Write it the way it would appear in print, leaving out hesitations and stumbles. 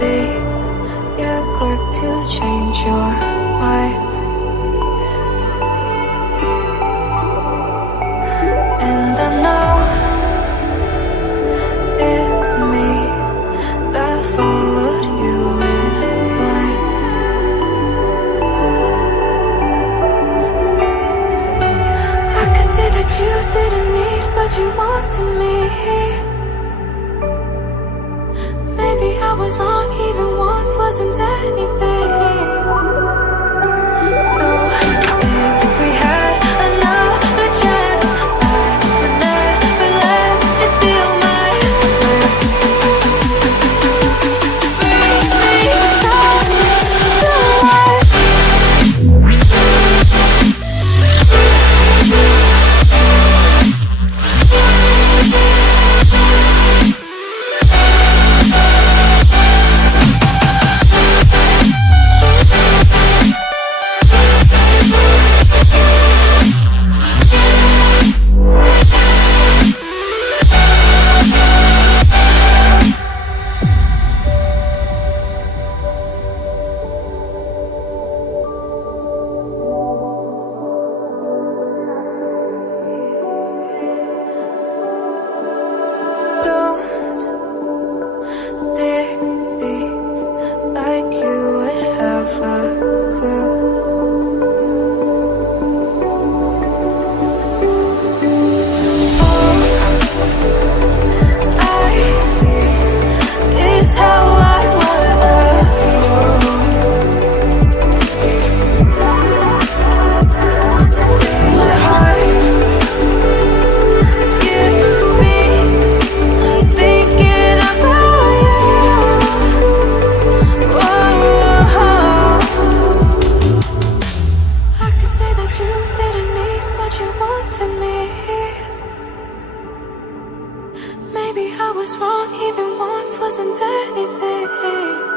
be you're quick to change your mind. And I know it's me that followed you in blind. I could say that you didn't need, but you wanted me. Maybe I was wrong, even want wasn't anything. So if we had another chance, I would never let you steal my lips. Bring me back to life. Don't dig deep like you would have a clue. All I see is how I was a fool to see my heart skip beats thinking about you. Whoa. I could say that you didn't need, but you wanted me. Maybe I was wrong, even want wasn't anything.